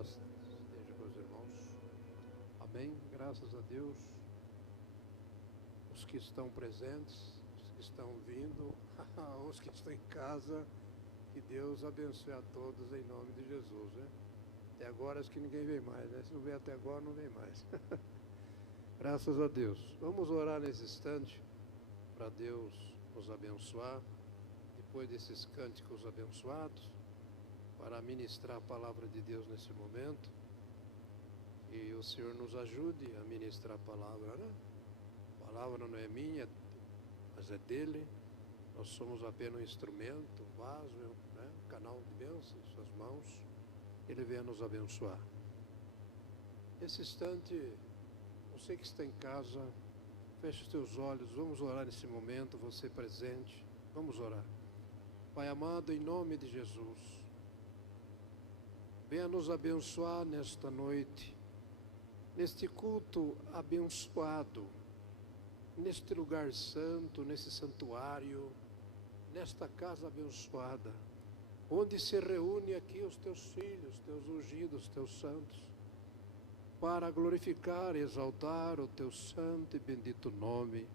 paz esteja com os irmãos. Amém. Graças a Deus. Os que estão presentes, os que estão vindo, os que estão em casa, que Deus abençoe a todos em nome de Jesus, né? Até agora acho que ninguém vem mais, né? Se não vem até agora, não vem mais. Graças a Deus. Vamos orar nesse instante para Deus nos abençoar. Depois desses cânticos abençoados, para ministrar a palavra de Deus nesse momento. E o Senhor nos ajude a ministrar a palavra, né? A palavra não é minha, mas é dele. Nós somos apenas um instrumento, um vaso, né? Um canal de bênção em suas mãos. Ele venha nos abençoar. Nesse instante, você que está em casa, feche os teus olhos, vamos orar nesse momento, você presente, vamos orar. Pai amado, em nome de Jesus, venha nos abençoar nesta noite, neste culto abençoado, neste lugar santo, nesse santuário, nesta casa abençoada, onde se reúne aqui os teus filhos, teus ungidos, teus santos, para glorificar e exaltar o teu santo e bendito nome.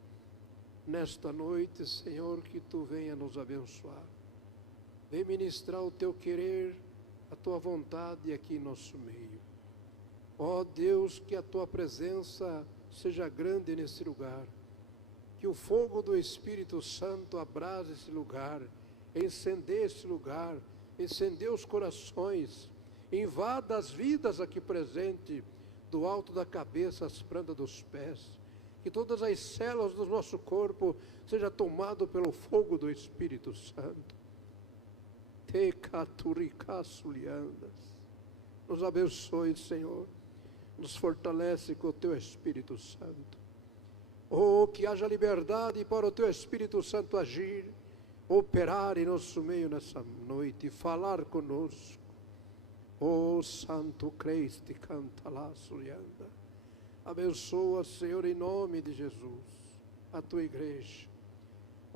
Nesta noite, Senhor, que tu venha nos abençoar. Vem ministrar o teu querer, a tua vontade aqui em nosso meio. Ó Deus, que a tua presença seja grande nesse lugar. Que o fogo do Espírito Santo abrase esse lugar, incendie esse lugar, incendie os corações, invada as vidas aqui presentes, do alto da cabeça às plantas dos pés. Que todas as células do nosso corpo sejam tomadas pelo fogo do Espírito Santo. Nos abençoe, Senhor. Nos fortalece com o teu Espírito Santo. Oh, que haja liberdade para o teu Espírito Santo agir, operar em nosso meio nessa noite, falar conosco. Oh, Santo Cristo, canta lá, Sulianda. Abençoa, Senhor, em nome de Jesus, a tua igreja.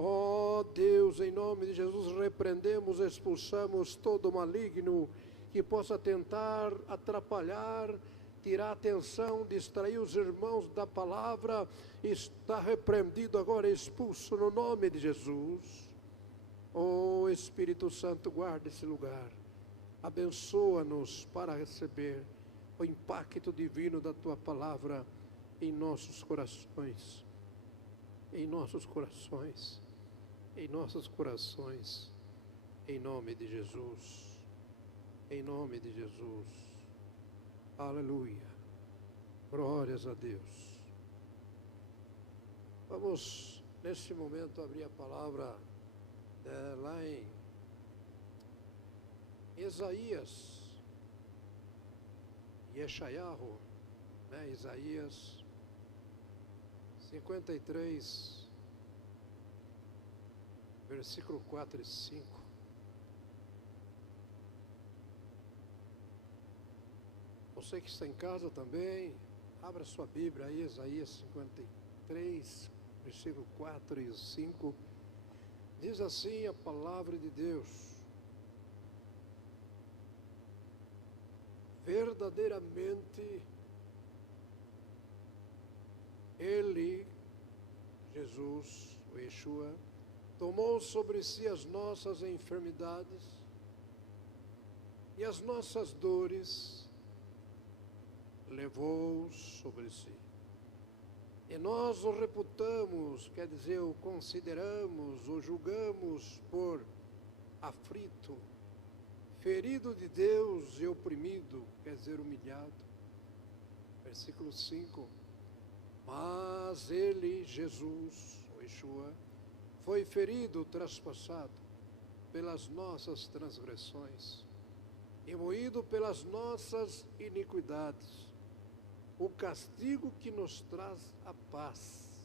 Ó Deus, em nome de Jesus, repreendemos, expulsamos todo maligno que possa tentar atrapalhar, tirar a atenção, distrair os irmãos da palavra. Está repreendido agora, expulso no nome de Jesus. Ó Espírito Santo, guarda esse lugar. Abençoa-nos para receber o impacto divino da tua palavra em nossos corações. Em nossos corações. Em nossos corações, em nome de Jesus, em nome de Jesus, aleluia, glórias a Deus. Vamos, neste momento, abrir a palavra lá em Isaías, Yeshayahu, né? Isaías 53, versículo 4 e 5. Você que está em casa também, abra sua Bíblia aí, Isaías 53, versículo 4 e 5. Diz assim a palavra de Deus: verdadeiramente, Ele, Jesus, o Yeshua, tomou sobre si as nossas enfermidades e as nossas dores levou sobre si. E nós o reputamos, quer dizer, o consideramos, o julgamos por aflito, ferido de Deus e oprimido, quer dizer, humilhado. Versículo 5. Mas ele, Jesus, o Yeshua, foi ferido, traspassado pelas nossas transgressões e moído pelas nossas iniquidades. O castigo que nos traz a paz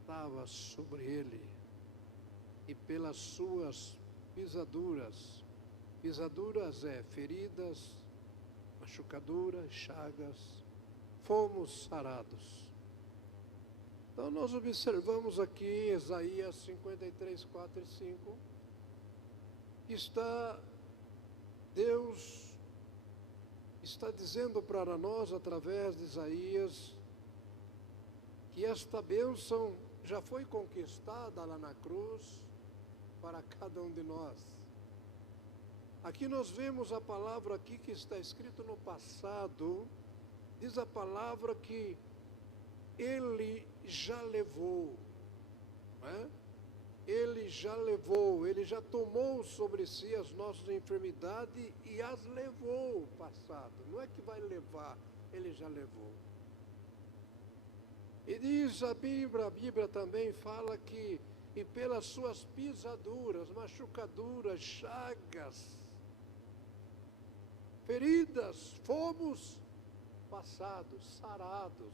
estava sobre ele, e pelas suas pisaduras, pisaduras é feridas, machucaduras, chagas, fomos sarados. Então nós observamos aqui Isaías 53, 4 e 5, que está Deus está dizendo para nós, através de Isaías, que esta bênção já foi conquistada lá na cruz para cada um de nós. Aqui nós vemos a palavra aqui que está escrito no passado, diz a palavra que Ele já levou, não é? Ele já levou, Ele já tomou sobre si as nossas enfermidades e as levou, passado. Não é que vai levar, Ele já levou. E diz a Bíblia também fala que, e pelas suas pisaduras, machucaduras, chagas, feridas, fomos passados, sarados,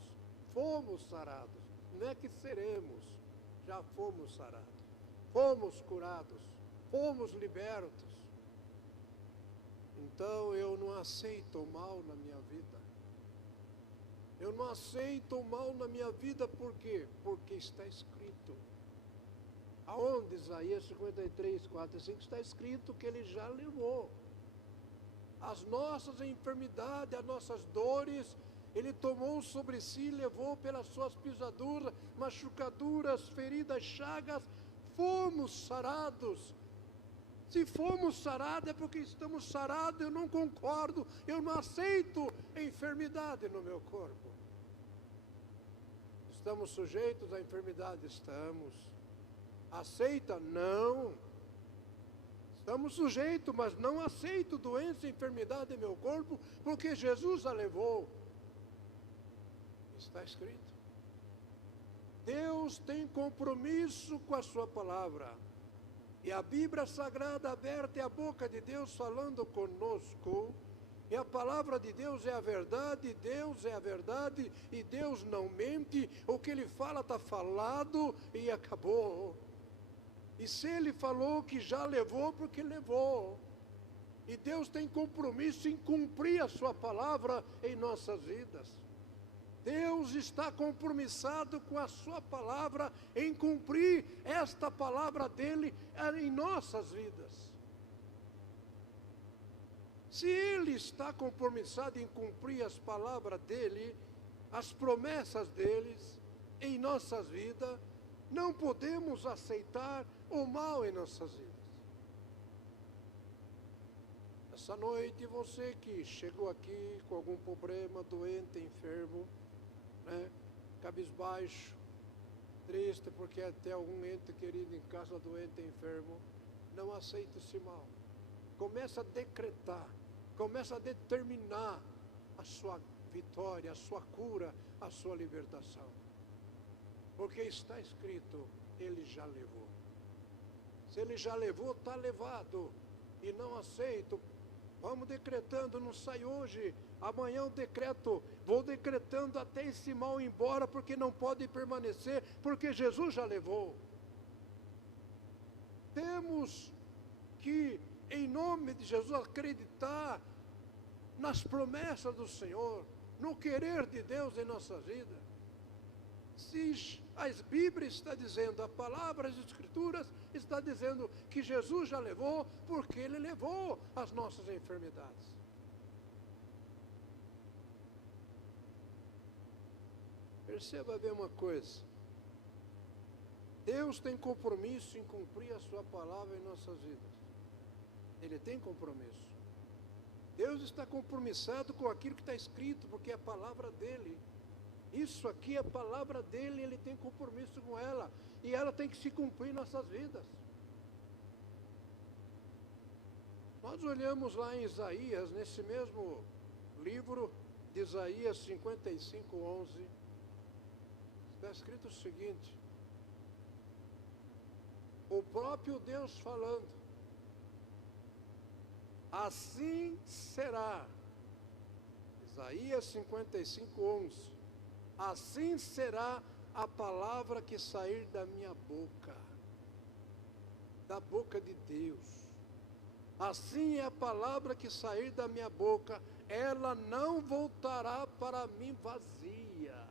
fomos sarados. Não é que seremos, já fomos sarados. Fomos curados, fomos libertos. Então eu não aceito o mal na minha vida. Eu não aceito o mal na minha vida, por quê? Porque está escrito. Aonde? Isaías 53, 4 e 5 está escrito que Ele já levou. As nossas enfermidades, as nossas dores, Ele tomou sobre si, levou pelas suas pisaduras, machucaduras, feridas, chagas, fomos sarados. Se fomos sarados é porque estamos sarados. Eu não concordo, eu não aceito enfermidade no meu corpo. Estamos sujeitos à enfermidade? Estamos. Aceita? Não. Estamos sujeitos, mas não aceito doença e enfermidade em meu corpo, porque Jesus a levou. Está escrito. Deus tem compromisso com a sua palavra. E a Bíblia Sagrada aberta é a boca de Deus falando conosco. E a palavra de Deus é a verdade, Deus é a verdade, e Deus não mente. O que Ele fala está falado e acabou. E se Ele falou que já levou, porque levou. E Deus tem compromisso em cumprir a sua palavra em nossas vidas. Deus está compromissado com a sua palavra em cumprir esta palavra dele em nossas vidas. Se Ele está compromissado em cumprir as palavras dele, as promessas deles em nossas vidas, não podemos aceitar o mal em nossas vidas. Essa noite, você que chegou aqui com algum problema, doente, enfermo, cabisbaixo, triste porque até algum ente querido em casa doente, enfermo, não aceita esse mal. Começa a decretar, começa a determinar a sua vitória, a sua cura, a sua libertação. Porque está escrito, Ele já levou. Se Ele já levou, está levado. E não aceito. Vamos decretando, não sai hoje. Amanhã eu decreto, vou decretando até esse mal ir embora, porque não pode permanecer, porque Jesus já levou. Temos que, em nome de Jesus, acreditar nas promessas do Senhor, no querer de Deus em nossa vida. Se a Bíblia está dizendo, a palavra, as Escrituras está dizendo que Jesus já levou, porque Ele levou as nossas enfermidades. Perceba bem uma coisa. Deus tem compromisso em cumprir a sua palavra em nossas vidas. Ele tem compromisso. Deus está compromissado com aquilo que está escrito, porque é a palavra dele. Isso aqui é a palavra dele, ele tem compromisso com ela. E ela tem que se cumprir em nossas vidas. Nós olhamos lá em Isaías, nesse mesmo livro de Isaías 55, 11. Está escrito o seguinte. O próprio Deus falando. Assim será. Isaías 55, 11. Assim será a palavra que sair da minha boca. Da boca de Deus. Assim é a palavra que sair da minha boca. Ela não voltará para mim vazia.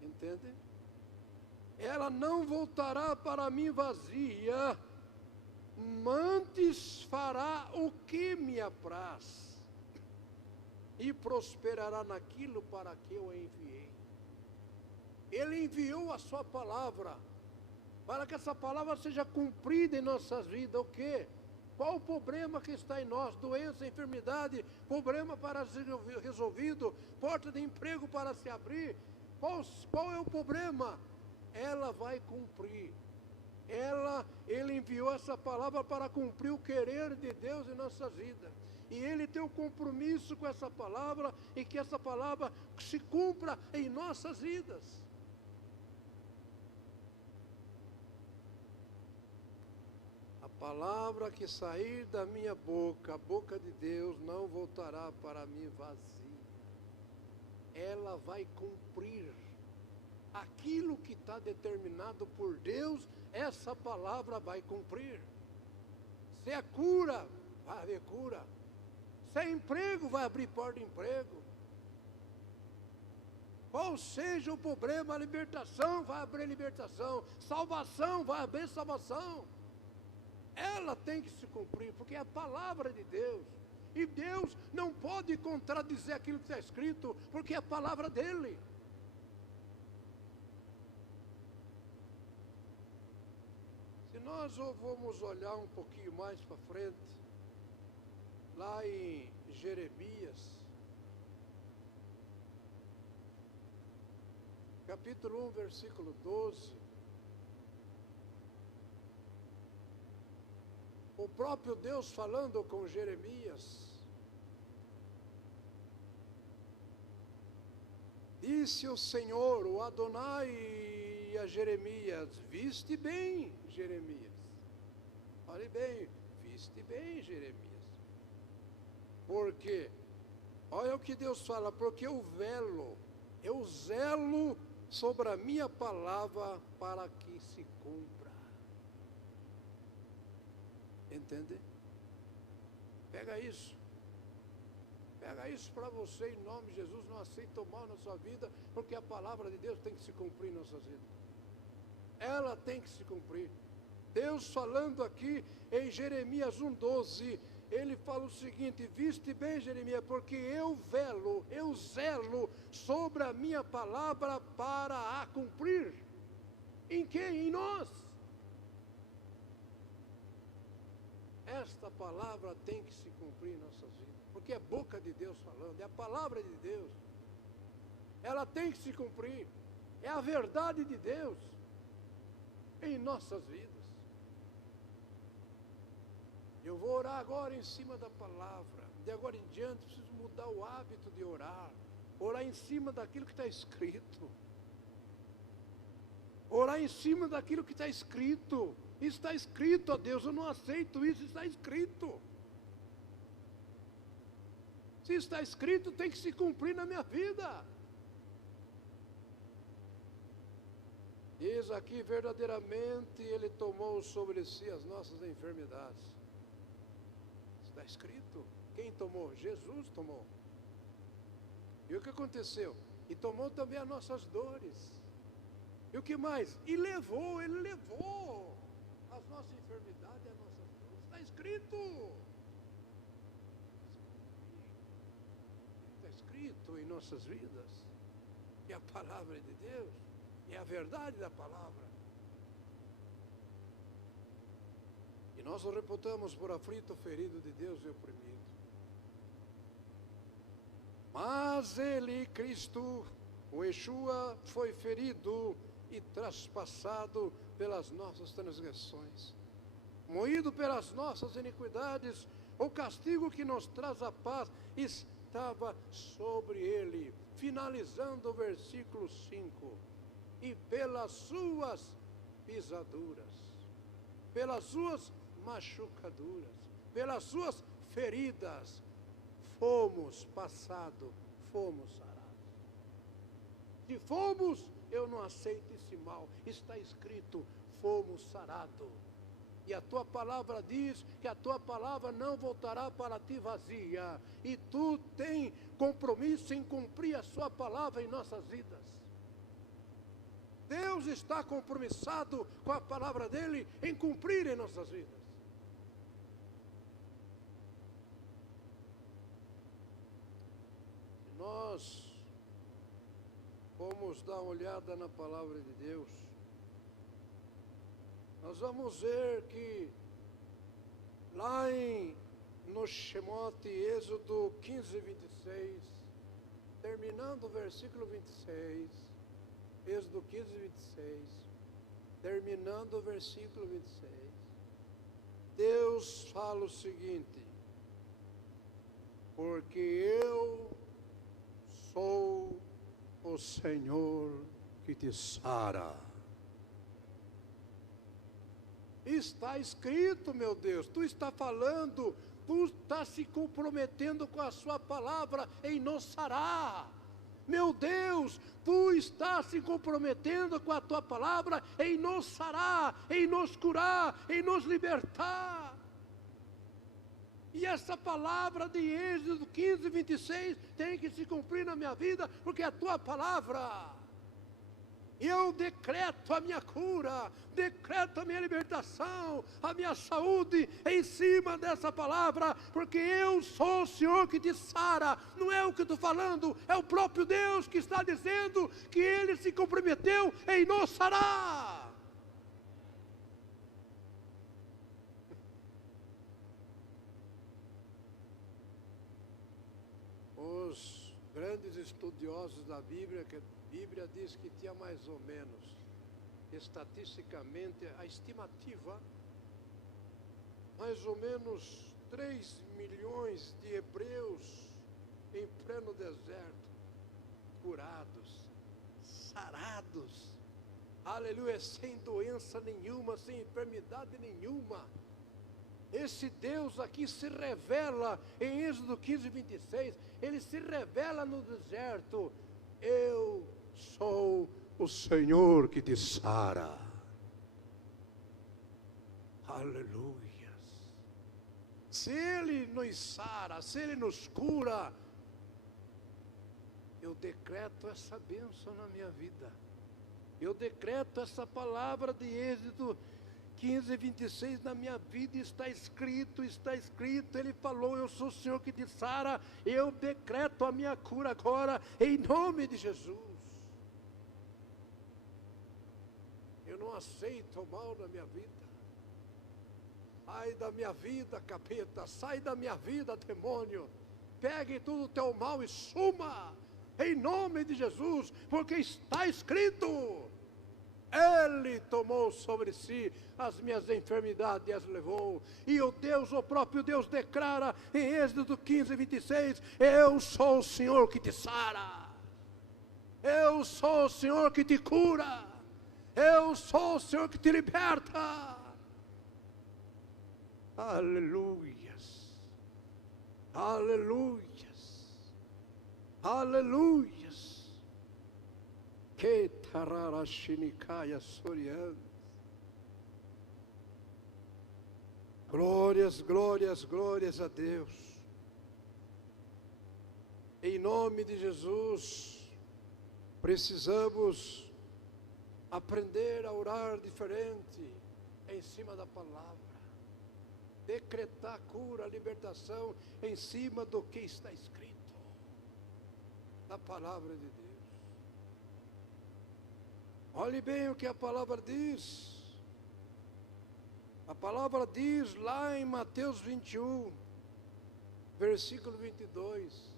Entende? Ela não voltará para mim vazia. antes fará o que me apraz, e prosperará naquilo para que eu enviei. Ele enviou a sua palavra, para que essa palavra seja cumprida em nossas vidas. O quê? Qual o problema que está em nós? Doença, enfermidade, problema para ser resolvido, porta de emprego para se abrir. Qual é o problema? Ela vai cumprir. Ele enviou essa palavra para cumprir o querer de Deus em nossas vidas. E Ele tem um compromisso com essa palavra, e que essa palavra se cumpra em nossas vidas. A palavra que sair da minha boca, a boca de Deus, não voltará para mim vazia. Ela vai cumprir aquilo que está determinado por Deus. Essa palavra vai cumprir. Se é cura, vai haver cura. Se é emprego, vai abrir porta de emprego. Qual seja o problema, a libertação, vai abrir libertação. Salvação, vai abrir salvação. Ela tem que se cumprir, porque é a palavra de Deus. E Deus não pode contradizer aquilo que está escrito, porque é a palavra dEle. Se nós vamos olhar um pouquinho mais para frente, lá em Jeremias, capítulo 1, versículo 12, o próprio Deus falando com Jeremias, disse o Senhor, o Adonai, a Jeremias: viste bem, Jeremias. Olhe bem, viste bem, Jeremias. Porque, olha o que Deus fala, porque eu zelo sobre a minha palavra para que se cumpra. Entende? Pega isso. Pega isso para você em nome de Jesus. Não aceita o mal na sua vida, porque a palavra de Deus tem que se cumprir em nossas vidas. Ela tem que se cumprir. Deus falando aqui em Jeremias 1,12, ele fala o seguinte: viste bem, Jeremias, porque eu zelo sobre a minha palavra para a cumprir. Em quem? Em nós. Esta palavra tem que se cumprir em nossas vidas, porque é a boca de Deus falando, é a palavra de Deus. Ela tem que se cumprir, é a verdade de Deus em nossas vidas. Eu vou orar agora em cima da palavra. De agora em diante, preciso mudar o hábito de orar. Orar em cima daquilo que está escrito. Orar em cima daquilo que está escrito. Está escrito, ó Deus, eu não aceito isso, está escrito. Se está escrito, tem que se cumprir na minha vida. Diz aqui, verdadeiramente Ele tomou sobre si as nossas enfermidades. Está escrito. Quem tomou? Jesus tomou. E o que aconteceu? E tomou também as nossas dores. E o que mais? E Ele levou as nossas enfermidades e as nossas dores. Está escrito. Está escrito em nossas vidas. E a palavra de Deus. E a verdade da palavra. E nós o reputamos por aflito, ferido de Deus e oprimido. Mas Ele, Cristo, o Yeshua, foi ferido e traspassado pelas nossas transgressões, moído pelas nossas iniquidades. O castigo que nos traz a paz estava sobre Ele. Finalizando o versículo 5. E pelas suas pisaduras, pelas suas machucaduras, pelas suas feridas, fomos passados, fomos sarados. Se fomos, eu não aceito esse mal. Está escrito, fomos sarados. E a tua palavra diz que a tua palavra não voltará para ti vazia. E tu tem compromisso em cumprir a sua palavra em nossas vidas. Deus está compromissado com a palavra dele em cumprir em nossas vidas. nós formos dar uma olhada na palavra de Deus, nós vamos ver que lá no Shemot, Êxodo 15, 26, terminando o versículo 26, Êxodo 15, 26, terminando o versículo 26, Deus fala o seguinte: porque eu sou o Senhor que te sara. Está escrito, meu Deus, tu está falando, tu está se comprometendo com a sua palavra em nos sarar. Meu Deus, tu está se comprometendo com a tua palavra em nos sarar, em nos curar, em nos libertar. E essa palavra de Êxodo 15, 26 tem que se cumprir na minha vida, porque é a tua palavra. Eu decreto a minha cura, decreto a minha libertação, a minha saúde em cima dessa palavra, porque eu sou o Senhor que te sara. Não é o que eu estou falando, é o próprio Deus que está dizendo que Ele se comprometeu em nos sarar. Os grandes estudiosos da Bíblia, que a Bíblia diz que tinha mais ou menos, estatisticamente, a estimativa, mais ou menos 3 milhões de hebreus em pleno deserto, curados, sarados, aleluia, sem doença nenhuma, sem enfermidade nenhuma. Esse Deus aqui se revela em Êxodo 15, 26, Ele se revela no deserto: eu sou o Senhor que te sara. Aleluia. Se Ele nos sara, se Ele nos cura, eu decreto essa bênção na minha vida. Eu decreto essa palavra de Êxodo 15, 26 na minha vida. Está escrito, Ele falou: eu sou o Senhor que te sara. Eu decreto a minha cura agora, em nome de Jesus. Eu não aceito o mal na minha vida. Sai da minha vida, capeta, sai da minha vida, demônio. Pegue tudo o teu mal e suma, em nome de Jesus, porque está escrito: Ele tomou sobre si as minhas enfermidades e as levou. E o Deus, o próprio Deus, declara em Êxodo 15, 26, eu sou o Senhor que te sara. Eu sou o Senhor que te cura. Eu sou o Senhor que te liberta. Aleluias. Aleluias. Aleluias. Que tararashinikaya sorianos. Glórias, glórias, glórias a Deus. Em nome de Jesus, precisamos aprender a orar diferente em cima da palavra. Decretar cura, libertação em cima do que está escrito na palavra de Deus. Olhe bem o que a palavra diz. A palavra diz lá em Mateus 21, versículo 22,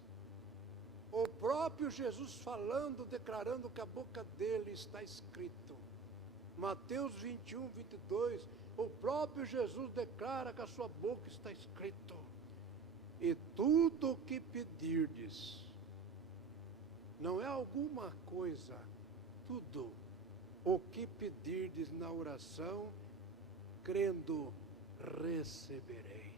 o próprio Jesus falando, declarando que a boca dele está escrito. Mateus 21, 22, o próprio Jesus declara que a sua boca está escrito: e tudo o que pedirdes, não é alguma coisa, tudo o que pedirdes na oração, crendo, recebereis.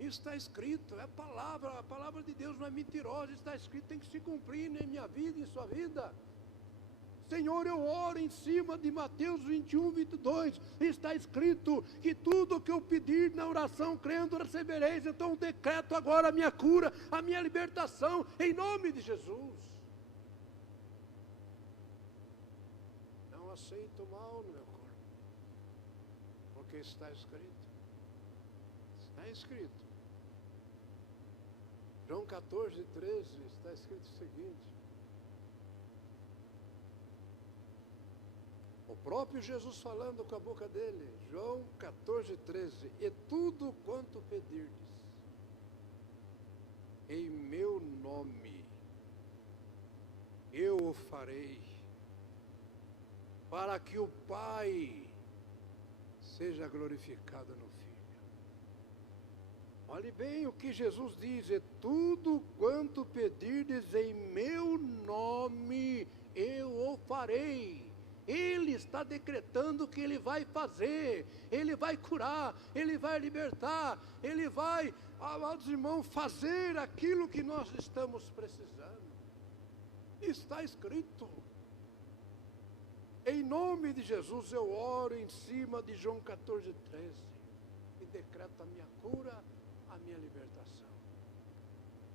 Isso está escrito, é a palavra de Deus não é mentirosa, está escrito, tem que se cumprir em minha vida, em sua vida. Senhor, eu oro em cima de Mateus 21, 22, está escrito que tudo que eu pedir na oração, crendo, recebereis. Então decreto agora a minha cura, a minha libertação, em nome de Jesus. Não aceito mal no meu corpo, porque está escrito. Está escrito. João 14, 13, está escrito o seguinte: o próprio Jesus falando com a boca dele, João 14, 13, e tudo quanto pedirdes, em meu nome, eu o farei, para que o Pai seja glorificado no Filho. Olhe bem o que Jesus diz: e tudo quanto pedirdes em meu nome, eu o farei. Ele está decretando que Ele vai fazer, Ele vai curar, Ele vai libertar, Ele vai, amados irmãos, fazer aquilo que nós estamos precisando. Está escrito. Em nome de Jesus eu oro em cima de João 14, 13 e decreto a minha cura, a minha libertação.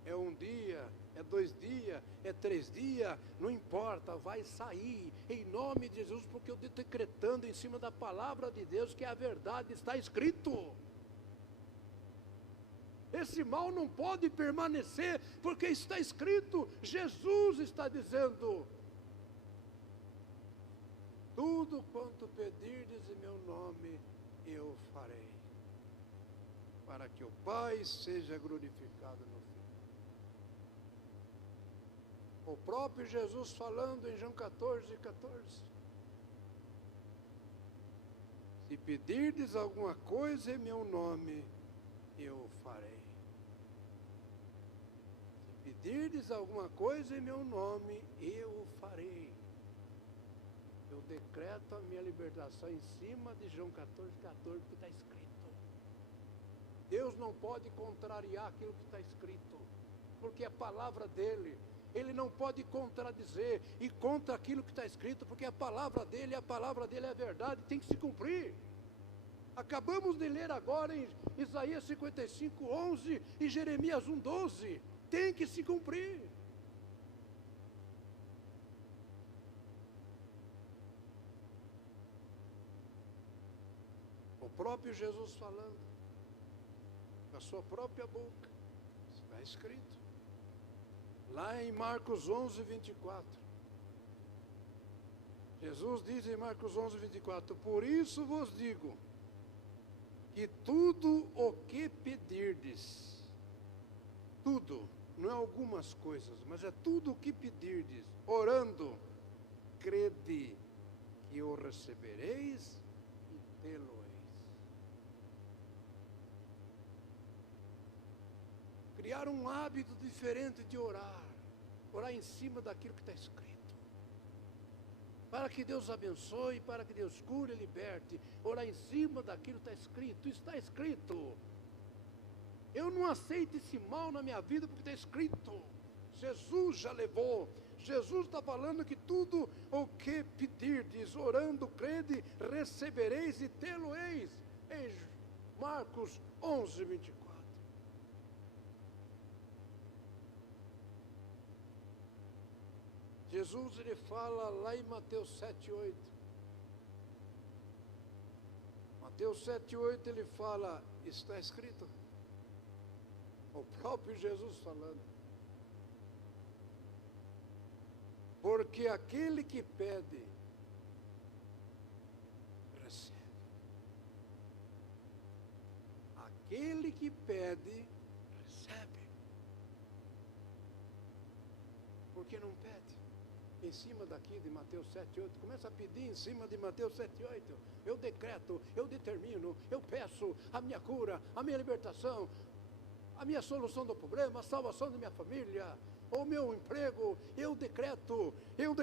É um dia, é 2 dias, é 3 dias, não importa, vai sair, em nome de Jesus, porque eu estou decretando em cima da palavra de Deus, que a verdade está escrito. Esse mal não pode permanecer, porque está escrito, Jesus está dizendo: tudo quanto pedirdes em meu nome, eu farei, para que o Pai seja glorificado no Filho. O próprio Jesus falando em João 14, 14. Se pedirdes alguma coisa em meu nome, eu o farei. Se pedirdes alguma coisa em meu nome, eu o farei. Eu decreto a minha libertação em cima de João 14, 14, que está escrito. Deus não pode contrariar aquilo que está escrito, porque é a palavra dele. Ele não pode contradizer e contra aquilo que está escrito, porque a palavra dele é a verdade, tem que se cumprir. Acabamos de ler agora em Isaías 55, 11 e Jeremias 1, 12. Tem que se cumprir. O próprio Jesus falando, com a sua própria boca, está escrito. Lá em Marcos 11, 24. Jesus diz em Marcos 11, 24, por isso vos digo, que tudo o que pedirdes, tudo, não é algumas coisas, mas é tudo o que pedirdes, orando, crede que o recebereis e tê-lo-eis. Criar um hábito diferente de orar em cima daquilo que está escrito, para que Deus abençoe, para que Deus cure e liberte, orar em cima daquilo que está escrito, eu não aceito esse mal na minha vida, porque está escrito, Jesus já levou, Jesus está falando que tudo o que pedirdes, orando, crede, recebereis e tê-lo-eis, em Marcos 11, 24. Jesus, ele fala lá em Mateus 7, 8. Mateus 7, 8, ele fala, está escrito. O próprio Jesus falando. Porque aquele que pede, recebe. Aquele que pede, recebe. Porque não pede. Em cima daqui de Mateus 7, 8, começa a pedir em cima de Mateus 7, 8, eu decreto, eu determino, eu peço a minha cura, a minha libertação, a minha solução do problema, a salvação da minha família, o meu emprego, eu decreto, eu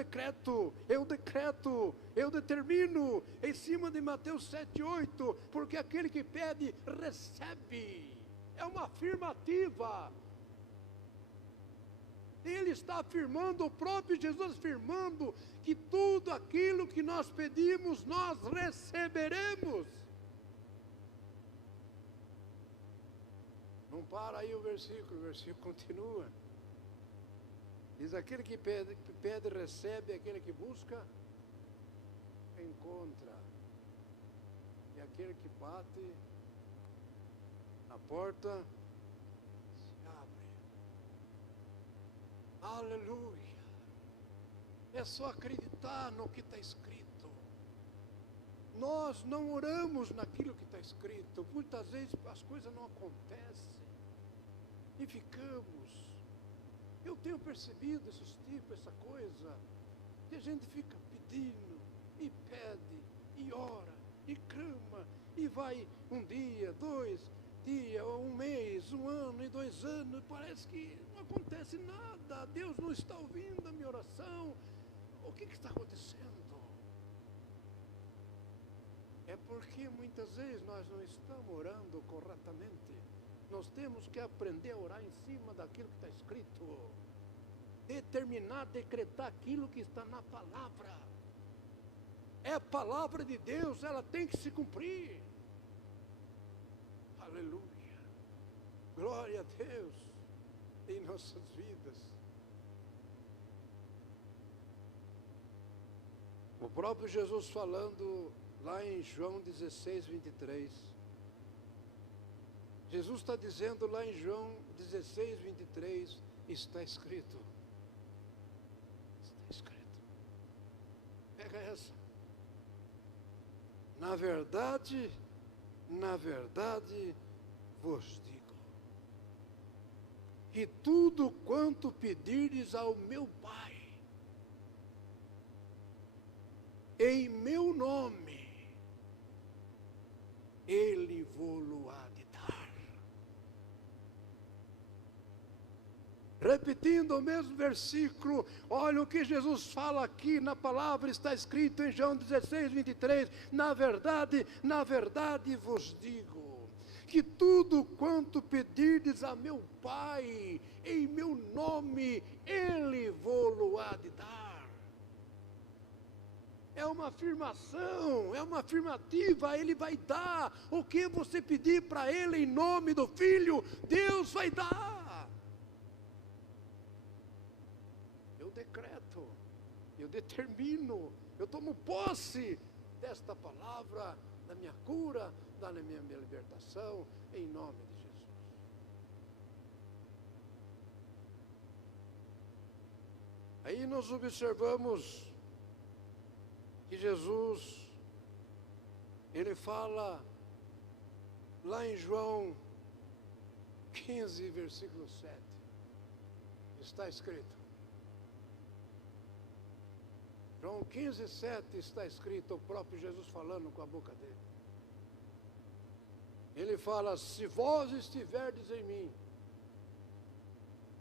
determino, em cima de Mateus 7, 8, porque aquele que pede, recebe, é uma afirmativa. Ele está afirmando, o próprio Jesus afirmando, que tudo aquilo que nós pedimos, nós receberemos. Não para aí o versículo continua. Diz, aquele que pede, recebe, aquele que busca, encontra. E aquele que bate, a porta se abre. Aleluia. É só acreditar no que está escrito. Nós não oramos naquilo que está escrito. Muitas vezes as coisas não acontecem. E ficamos. Eu tenho percebido esses tipos, essa coisa. Que a gente fica pedindo, e pede, e ora, e clama, e vai um dia, 2 dias, um mês, 1 ano e 2 anos, parece que não acontece nada, Deus não está ouvindo a minha oração. O que está acontecendo? É porque muitas vezes nós não estamos orando corretamente. Nós temos que aprender a orar em cima daquilo que está escrito. Determinar, decretar aquilo que está na palavra. É a palavra de Deus, ela tem que se cumprir. Aleluia. Glória a Deus em nossas vidas. O próprio Jesus falando lá em João 16, 23. Jesus está dizendo lá em João 16, 23, está escrito. Está escrito. Pega essa. Na verdade vos digo, que tudo quanto pedirdes ao meu Pai, em meu nome, Ele vô-lo-á de dar. Repetindo o mesmo versículo, olha o que Jesus fala aqui na palavra, está escrito em João 16, 23, na verdade vos digo, que tudo quanto pedirdes a meu Pai, em meu nome, Ele vô-lo-á de dar. É uma afirmação, é uma afirmativa, Ele vai dar. O que você pedir para Ele em nome do Filho, Deus vai dar. Eu decreto, eu determino, eu tomo posse desta palavra, da minha cura, da minha libertação, em nome de Jesus. Aí nós observamos que Jesus, Ele fala lá em João 15, versículo 7, está escrito. João 15, 7 está escrito, o próprio Jesus falando com a boca dele. Ele fala, se vós estiverdes em mim,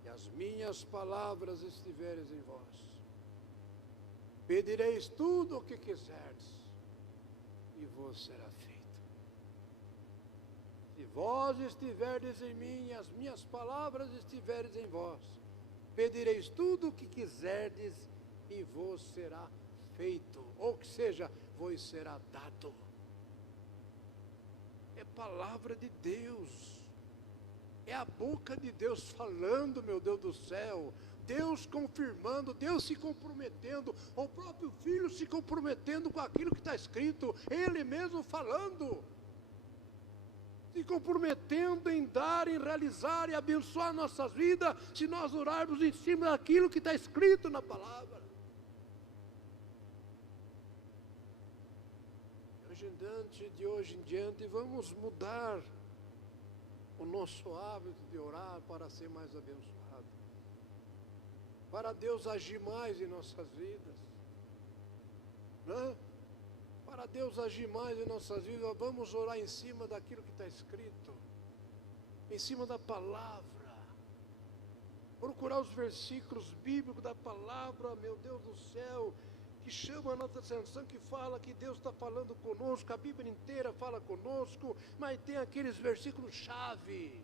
e as minhas palavras estiveres em vós, pedireis tudo o que quiserdes, e vos será feito. Se vós estiverdes em mim, e as minhas palavras estiveres em vós, pedireis tudo o que quiserdes, e vos será feito. Ou que seja, vos será dado. É palavra de Deus. É a boca de Deus falando, meu Deus do céu. Deus confirmando, Deus se comprometendo, o próprio Filho se comprometendo com aquilo que está escrito, Ele mesmo falando, se comprometendo em dar, em realizar e abençoar nossas vidas, se nós orarmos em cima daquilo que está escrito na palavra. De hoje em diante, vamos mudar o nosso hábito de orar para ser mais abençoado, para Deus agir mais em nossas vidas, né? Para Deus agir mais em nossas vidas, vamos orar em cima daquilo que está escrito, em cima da palavra, procurar os versículos bíblicos da palavra, meu Deus do céu, que chama a nossa atenção, que fala que Deus está falando conosco, a Bíblia inteira fala conosco, mas tem aqueles versículos-chave,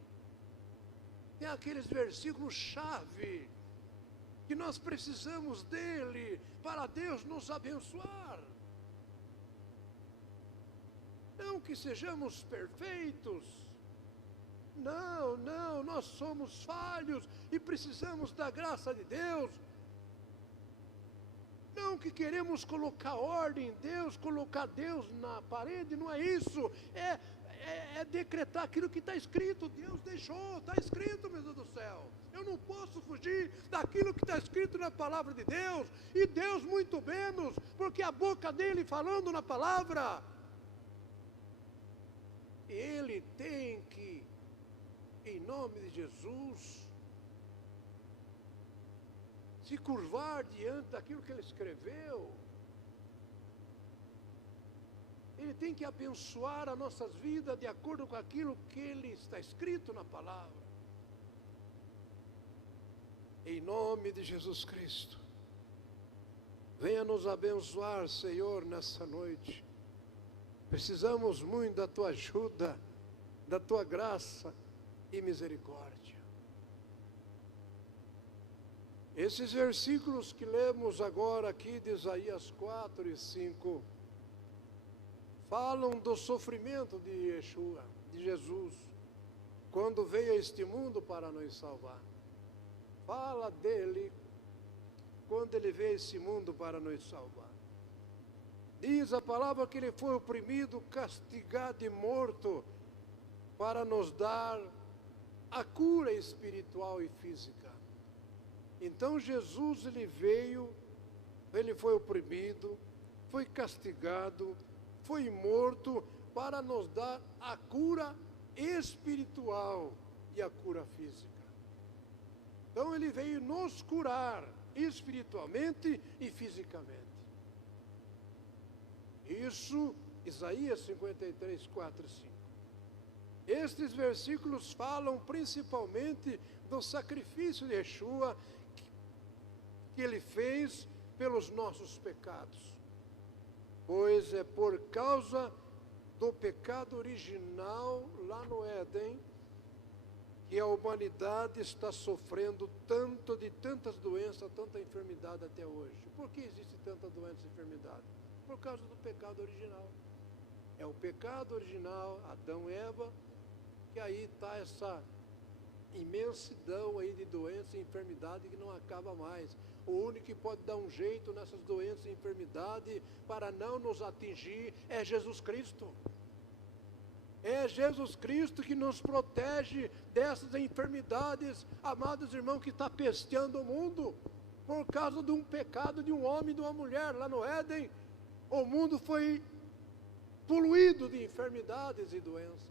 que nós precisamos dele, para Deus nos abençoar. Não que sejamos perfeitos, não, nós somos falhos, e precisamos da graça de Deus. Não que queremos colocar ordem em Deus, colocar Deus na parede, não é isso. é decretar aquilo que está escrito. Deus deixou, está escrito, meu Deus do céu. Eu não posso fugir daquilo que está escrito na palavra de Deus, e Deus muito menos, porque a boca dele falando na palavra, ele tem que, em nome de Jesus, se curvar diante daquilo que ele escreveu. Ele tem que abençoar as nossas vidas de acordo com aquilo que ele está escrito na palavra. Em nome de Jesus Cristo, venha nos abençoar, Senhor, nessa noite. Precisamos muito da tua ajuda, da tua graça e misericórdia. Esses versículos que lemos agora aqui de Isaías 4 e 5, falam do sofrimento de Yeshua, de Jesus, quando veio a este mundo para nos salvar. Fala dele quando ele veio a esse mundo para nos salvar. Diz a palavra que ele foi oprimido, castigado e morto para nos dar a cura espiritual e física. Então Jesus, ele veio, ele foi oprimido, foi castigado, foi morto para nos dar a cura espiritual e a cura física. Então ele veio nos curar espiritualmente e fisicamente. Isso, Isaías 53, 4 e 5. Estes versículos falam principalmente do sacrifício de Yeshua que ele fez pelos nossos pecados. Pois é por causa do pecado original lá no Éden que a humanidade está sofrendo tanto de tantas doenças, tanta enfermidade até hoje. Por que existe tanta doença e enfermidade? Por causa do pecado original. É o pecado original, Adão e Eva, que aí está essa imensidão aí de doença e enfermidade que não acaba mais. O único que pode dar um jeito nessas doenças e enfermidades para não nos atingir é Jesus Cristo. É Jesus Cristo que nos protege dessas enfermidades, amados irmãos, que está pesteando o mundo. Por causa de um pecado de um homem e de uma mulher lá no Éden, o mundo foi poluído de enfermidades e doenças.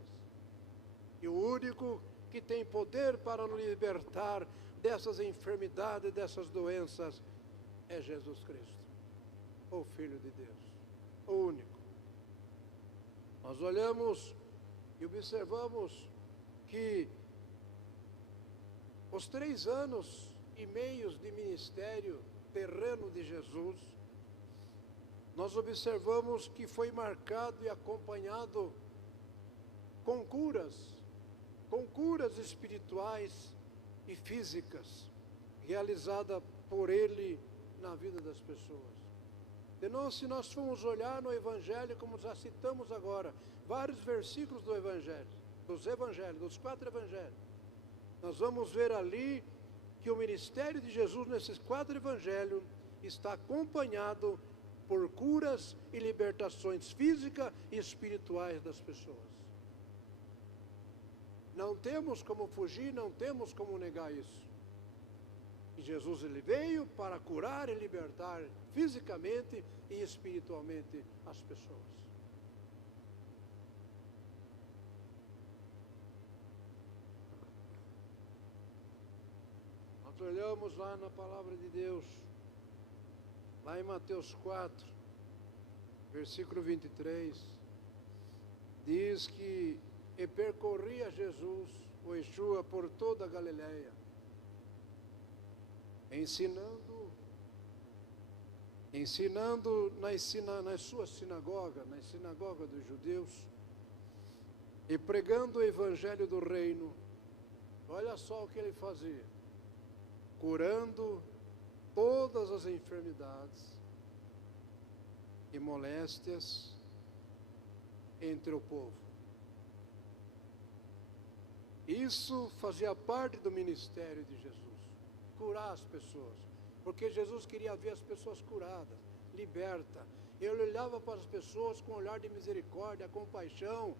E o único que tem poder para nos libertar dessas enfermidades, dessas doenças, é Jesus Cristo, o Filho de Deus, o único. Nós olhamos e observamos que os 3 anos e meio de ministério terreno de Jesus, nós observamos que foi marcado e acompanhado com curas espirituais e físicas, realizada por ele na vida das pessoas. Então, se nós formos olhar no Evangelho, como já citamos agora, vários versículos do Evangelho, dos 4 Evangelhos, nós vamos ver ali que o ministério de Jesus nesses 4 Evangelhos está acompanhado por curas e libertações físicas e espirituais das pessoas. Não temos como fugir, não temos como negar isso. E Jesus, ele veio para curar e libertar fisicamente e espiritualmente as pessoas. Nós olhamos lá na palavra de Deus, lá em Mateus 4, versículo 23, diz que e percorria Jesus, o Yeshua, por toda a Galileia, ensinando nas suas sinagogas, nas sinagogas dos judeus, e pregando o evangelho do reino. Olha só o que ele fazia: curando todas as enfermidades e moléstias entre o povo. Isso fazia parte do ministério de Jesus, curar as pessoas, porque Jesus queria ver as pessoas curadas, libertas. Ele olhava para as pessoas com um olhar de misericórdia, compaixão,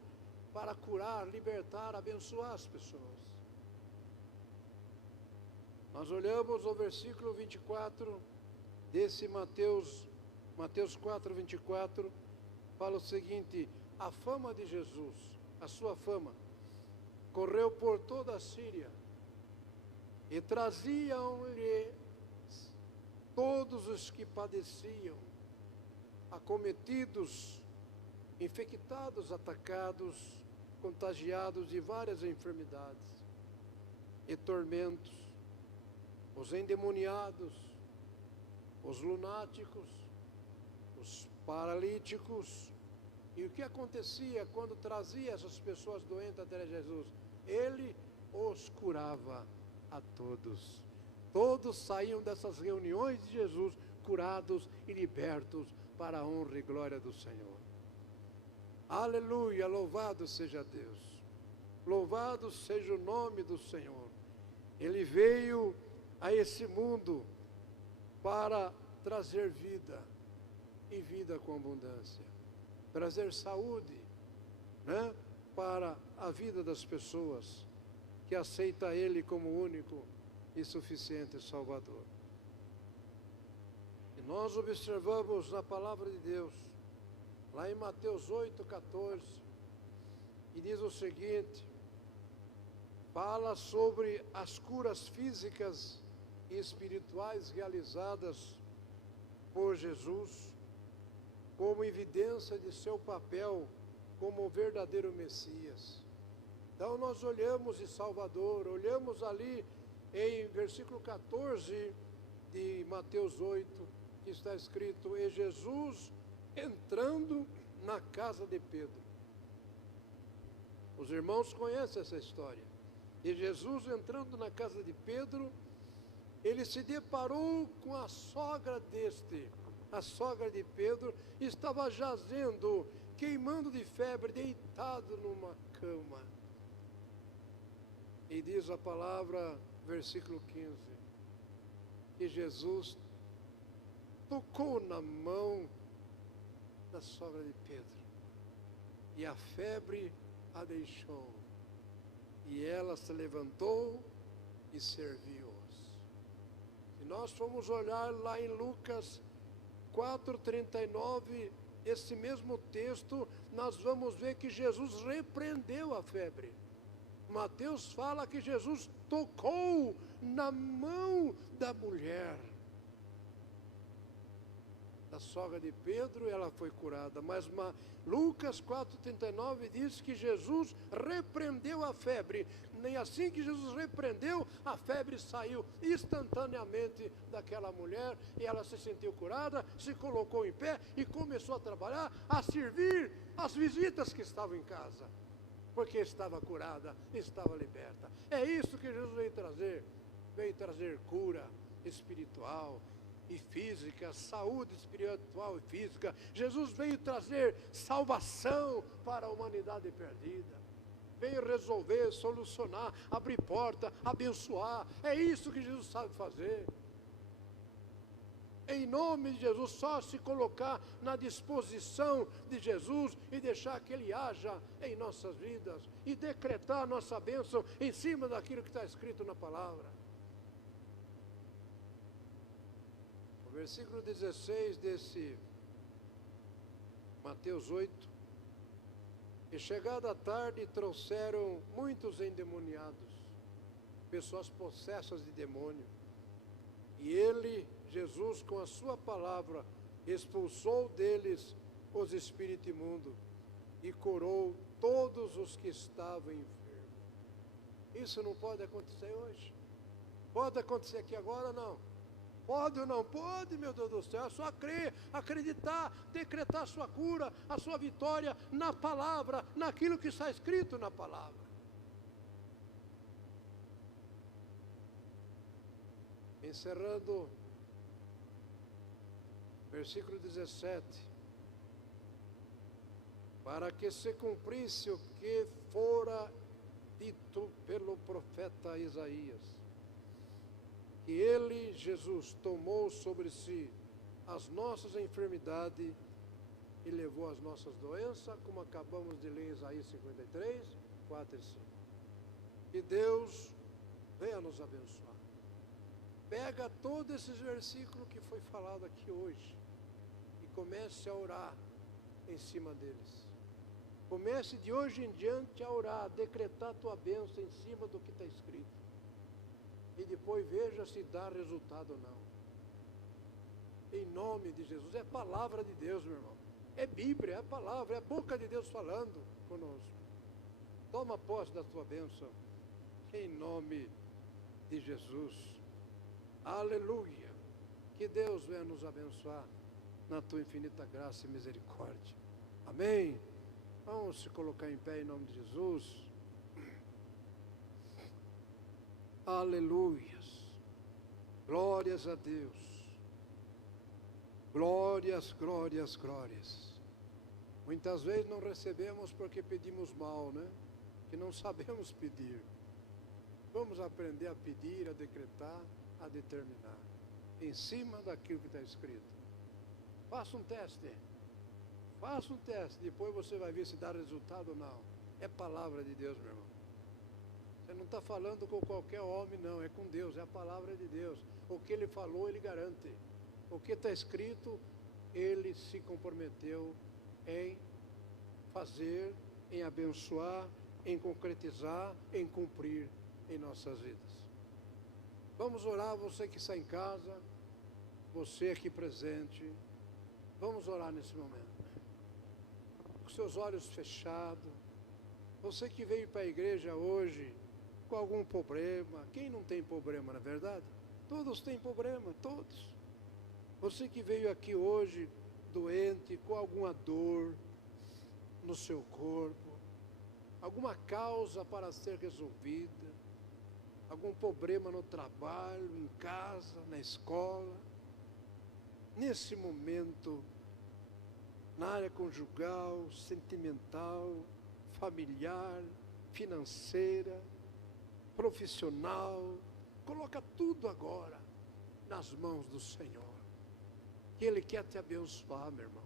para curar, libertar, abençoar as pessoas. Nós olhamos o versículo 24 desse Mateus 4, 24, fala o seguinte: a fama de Jesus, a sua fama, correu por toda a Síria, e traziam-lhe todos os que padeciam, acometidos, infectados, atacados, contagiados de várias enfermidades e tormentos, os endemoniados, os lunáticos, os paralíticos. E o que acontecia quando trazia essas pessoas doentes até Jesus? Ele os curava a todos. Todos saíam dessas reuniões de Jesus curados e libertos para a honra e glória do Senhor. Aleluia, louvado seja Deus. Louvado seja o nome do Senhor. Ele veio a esse mundo para trazer vida, e vida com abundância. Trazer saúde, né, para a vida das pessoas que aceita Ele como único e suficiente Salvador. E nós observamos na palavra de Deus, lá em Mateus 8,14, e diz o seguinte: fala sobre as curas físicas e espirituais realizadas por Jesus, como evidência de seu papel como o verdadeiro Messias. Então nós olhamos em Salvador, olhamos ali em versículo 14 de Mateus 8, que está escrito: e Jesus entrando na casa de Pedro. Os irmãos conhecem essa história. E Jesus entrando na casa de Pedro, ele se deparou com a sogra deste. A sogra de Pedro estava jazendo, queimando de febre, deitado numa cama. E diz a palavra, versículo 15, que Jesus tocou na mão da sogra de Pedro, e a febre a deixou, e ela se levantou e serviu-os. Se nós formos olhar lá em Lucas 4,39, esse mesmo texto, nós vamos ver que Jesus repreendeu a febre. Mateus fala que Jesus tocou na mão da mulher, da sogra de Pedro, ela foi curada. Mas Lucas 4,39 diz que Jesus repreendeu a febre. Nem assim que Jesus repreendeu, a febre saiu instantaneamente daquela mulher, e ela se sentiu curada, se colocou em pé e começou a trabalhar, a servir as visitas que estavam em casa, porque estava curada, estava liberta. É isso que Jesus veio trazer cura espiritual e física, saúde espiritual e física. Jesus veio trazer salvação para a humanidade perdida. Veio resolver, solucionar, abrir porta, abençoar. É isso que Jesus sabe fazer. Em nome de Jesus, só se colocar na disposição de Jesus e deixar que Ele haja em nossas vidas e decretar a nossa bênção em cima daquilo que está escrito na palavra. O versículo 16 desse Mateus 8: e chegada a tarde trouxeram muitos endemoniados, pessoas possessas de demônio, e ele, Jesus, com a sua palavra, expulsou deles os espíritos imundos e curou todos os que estavam enfermos. Isso não pode acontecer hoje? Pode acontecer aqui agora? Não. Pode ou não? Pode, meu Deus do céu. É só crer, acreditar, decretar a sua cura, a sua vitória na palavra, naquilo que está escrito na palavra. Encerrando, versículo 17: para que se cumprisse o que fora dito pelo profeta Isaías, que ele, Jesus, tomou sobre si as nossas enfermidades e levou as nossas doenças, como acabamos de ler em Isaías 53, 4 e 5. Que Deus venha nos abençoar. Pega todos esses versículos que foi falado aqui hoje e comece a orar em cima deles. Comece de hoje em diante a orar, a decretar a tua bênção em cima do que está escrito. E depois veja se dá resultado ou não. Em nome de Jesus. É palavra de Deus, meu irmão. É Bíblia, é palavra, é a boca de Deus falando conosco. Toma posse da tua bênção. Em nome de Jesus. Aleluia. Que Deus venha nos abençoar na tua infinita graça e misericórdia. Amém. Vamos se colocar em pé em nome de Jesus. Aleluias. Glórias a Deus. Glórias, glórias, glórias. Muitas vezes não recebemos porque pedimos mal, né? Que não sabemos pedir. Vamos aprender a pedir, a decretar, a determinar. Em cima daquilo que está escrito. Faça um teste. Faça um teste. Depois você vai ver se dá resultado ou não. É palavra de Deus, meu irmão. Você não está falando com qualquer homem, não. É com Deus, é a palavra de Deus. O que Ele falou, Ele garante. O que está escrito, Ele se comprometeu em fazer, em abençoar, em concretizar, em cumprir em nossas vidas. Vamos orar, você que está em casa, você aqui presente, vamos orar nesse momento. Com seus olhos fechados, você que veio para a igreja hoje com algum problema, quem não tem problema, na verdade? Todos têm problema, todos. Você que veio aqui hoje doente, com alguma dor no seu corpo, alguma causa para ser resolvida, algum problema no trabalho, em casa, na escola, nesse momento, na área conjugal, sentimental, familiar, financeira, profissional, coloca tudo agora nas mãos do Senhor. Que Ele quer te abençoar, meu irmão.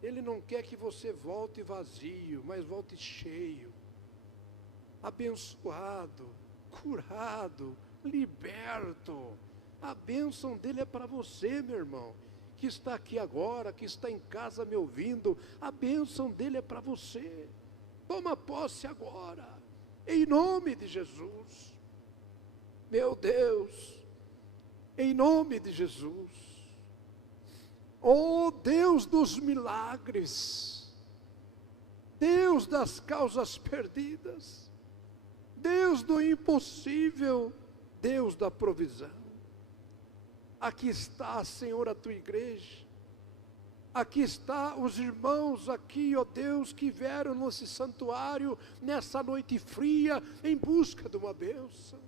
Ele não quer que você volte vazio, mas volte cheio, abençoado, curado, liberto. A bênção dele é para você, meu irmão, que está aqui agora, que está em casa me ouvindo. A bênção dele é para você. Toma posse agora, em nome de Jesus. Meu Deus, em nome de Jesus. Oh Deus dos milagres, Deus das causas perdidas, Deus do impossível, Deus da provisão. Aqui está, Senhor, a tua igreja. Aqui está os irmãos aqui, ó Deus, que vieram nesse santuário, nessa noite fria, em busca de uma bênção.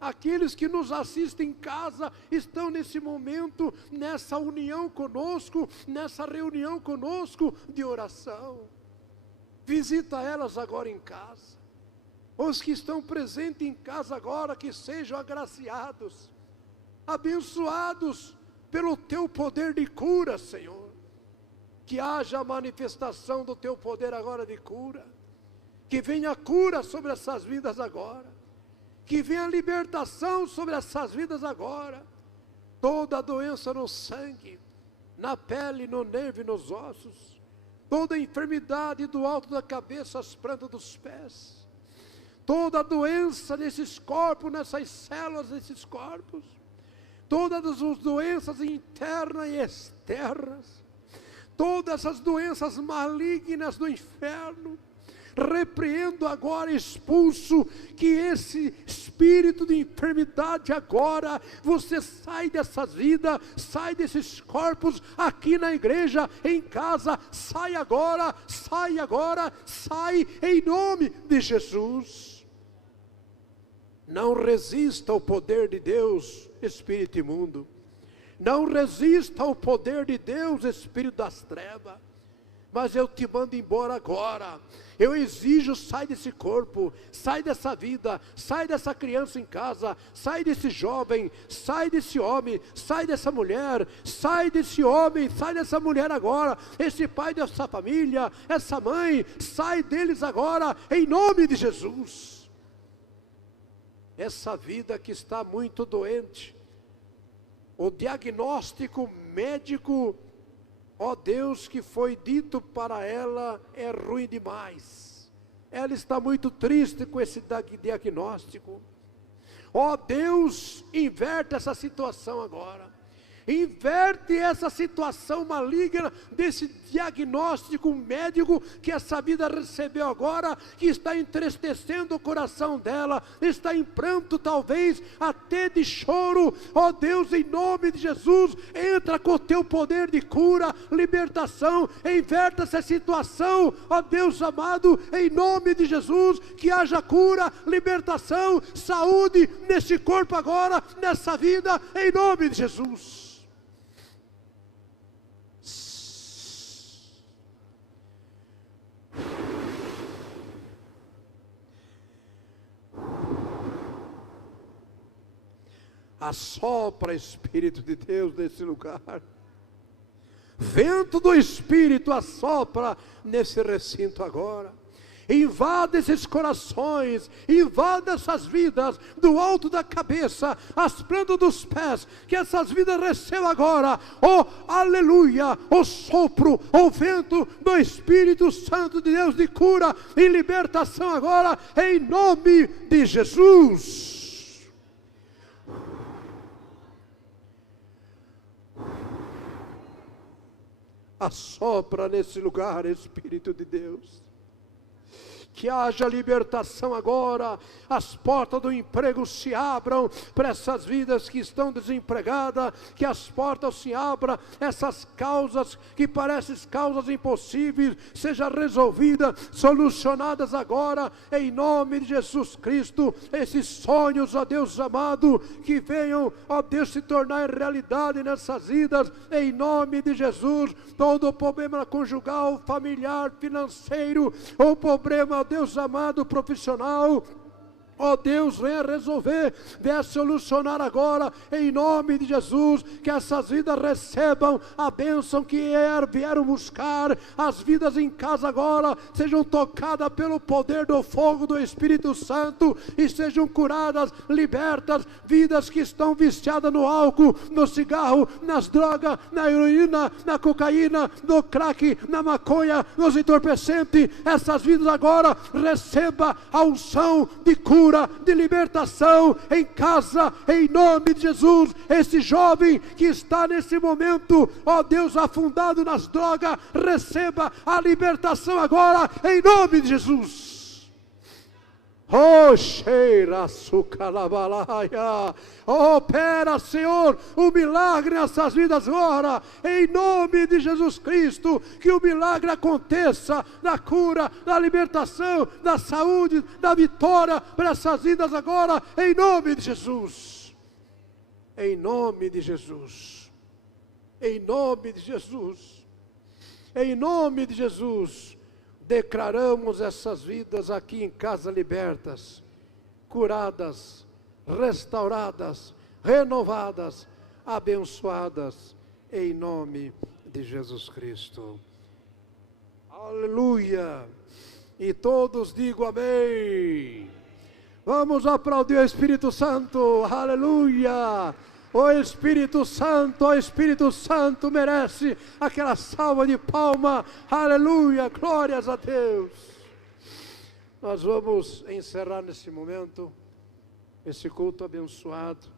Aqueles que nos assistem em casa estão nesse momento, nessa união conosco, nessa reunião conosco de oração. Visita elas agora em casa. Os que estão presentes em casa agora, que sejam agraciados, abençoados pelo teu poder de cura, Senhor. Que haja a manifestação do teu poder agora de cura. Que venha a cura sobre essas vidas agora. Que venha a libertação sobre essas vidas agora. Toda doença no sangue, na pele, no nervo e nos ossos. Toda enfermidade do alto da cabeça às plantas dos pés. Toda doença nesses corpos, nessas células desses corpos. Todas as doenças internas e externas. Todas as doenças malignas do inferno. Repreendo agora, expulso, que esse espírito de enfermidade agora, você sai dessas vidas, sai desses corpos, aqui na igreja, em casa, sai agora, sai em nome de Jesus. Não resista ao poder de Deus, espírito imundo. Não resista ao poder de Deus, espírito das trevas. mas eu te mando embora agora. Eu exijo, sai desse corpo, sai dessa vida, sai dessa criança em casa, sai desse jovem, sai desse homem, sai dessa mulher, sai desse homem, sai dessa mulher agora, esse pai dessa família, essa mãe, sai deles agora, em nome de Jesus. Essa vida que está muito doente, o diagnóstico médico, ó Deus, que foi dito para ela é ruim demais. Ela está muito triste com esse diagnóstico. Ó Deus, inverte essa situação agora. Inverte essa situação maligna desse diagnóstico médico que essa vida recebeu agora, que está entristecendo o coração dela, está em pranto talvez até de choro. Ó Deus, em nome de Jesus, entra com o teu poder de cura, libertação, inverte essa situação, ó Deus amado, em nome de Jesus, que haja cura, libertação, saúde nesse corpo agora, nessa vida, em nome de Jesus. Assopra, Espírito de Deus, nesse lugar. Vento do Espírito assopra nesse recinto agora. Invada esses corações, invada essas vidas, do alto da cabeça, as plantas dos pés, que essas vidas recebam agora, oh aleluia, o sopro, o vento do Espírito Santo de Deus de cura e libertação agora, em nome de Jesus. Assopra nesse lugar, Espírito de Deus. Que haja libertação agora, as portas do emprego se abram para essas vidas que estão desempregadas, que as portas se abram, essas causas que parecem causas impossíveis, sejam resolvidas, solucionadas agora, em nome de Jesus Cristo. Esses sonhos, ó Deus amado, que venham, ó Deus, se tornar realidade nessas vidas, em nome de Jesus. Todo problema conjugal, familiar, financeiro, ou problema, Deus amado, profissional, ó Deus, venha resolver, venha solucionar agora, em nome de Jesus, que essas vidas recebam a bênção que vieram buscar, as vidas em casa agora, sejam tocadas pelo poder do fogo do Espírito Santo, e sejam curadas, libertas, vidas que estão viciadas no álcool, no cigarro, nas drogas, na heroína, na cocaína, no crack, na maconha, nos entorpecentes, essas vidas agora, receba a unção de cura, de libertação em casa, em nome de Jesus. Esse jovem que está nesse momento, ó Deus, afundado nas drogas, receba a libertação agora, em nome de Jesus. Oh, cheira sucalabalaia. Opera, Senhor, o milagre nessas vidas agora, em nome de Jesus Cristo, que o milagre aconteça, da cura, da libertação, da saúde, da vitória para essas vidas agora, em nome de Jesus. Em nome de Jesus. Em nome de Jesus. Em nome de Jesus. Declaramos essas vidas aqui em casa libertas, curadas, restauradas, renovadas, abençoadas, em nome de Jesus Cristo. Aleluia! E todos digam amém. Vamos aplaudir o Espírito Santo, aleluia! O Espírito Santo merece aquela salva de palma, aleluia, glórias a Deus. Nós vamos encerrar nesse momento, esse culto abençoado,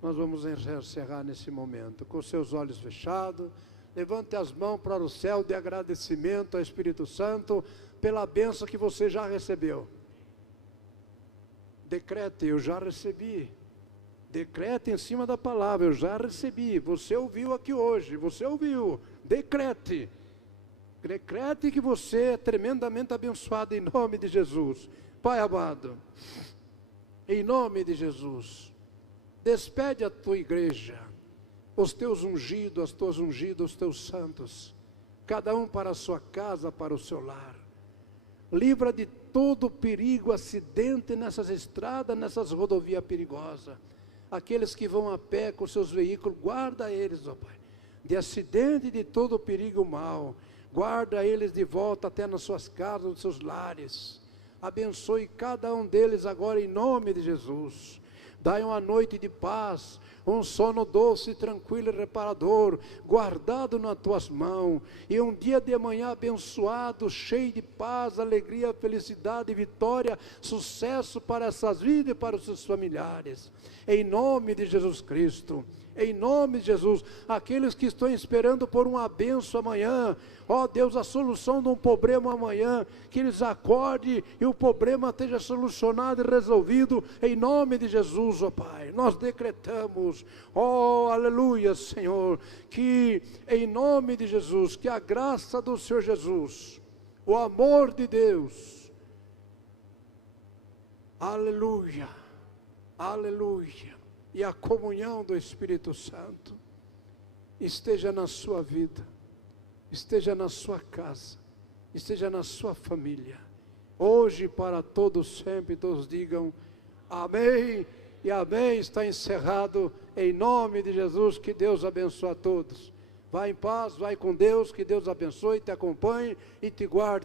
nós vamos encerrar nesse momento, com seus olhos fechados, levante as mãos para o céu de agradecimento ao Espírito Santo, pela bênção que você já recebeu. Decrete, eu já recebi. Decrete em cima da palavra, eu já recebi, você ouviu aqui hoje, você ouviu, decrete que você é tremendamente abençoado em nome de Jesus. Pai amado, em nome de Jesus, despede a tua igreja, os teus ungidos, as tuas ungidas, os teus santos, cada um para a sua casa, para o seu lar. Livra de todo perigo, acidente nessas estradas, nessas rodovias perigosas. Aqueles que vão a pé com seus veículos, guarda eles, ó Pai, de acidente e de todo perigo mal. Guarda eles de volta até nas suas casas, nos seus lares. Abençoe cada um deles agora em nome de Jesus. Dai uma noite de paz, um sono doce, tranquilo e reparador, guardado nas tuas mãos, e um dia de manhã abençoado, cheio de paz, alegria, felicidade, vitória, sucesso para essas vidas e para os seus familiares, em nome de Jesus Cristo. Em nome de Jesus, aqueles que estão esperando por uma bênção amanhã, ó Deus, a solução de um problema amanhã, que eles acordem e o problema esteja solucionado e resolvido, em nome de Jesus, ó Pai. Nós decretamos, ó aleluia, Senhor, que em nome de Jesus, que a graça do Senhor Jesus, o amor de Deus, aleluia, aleluia, e a comunhão do Espírito Santo esteja na sua vida, esteja na sua casa, esteja na sua família, hoje para todos sempre. Todos digam amém e amém. Está encerrado em nome de Jesus. Que Deus abençoe a todos. Vai em paz, vai com Deus, que Deus abençoe, te acompanhe e te guarde.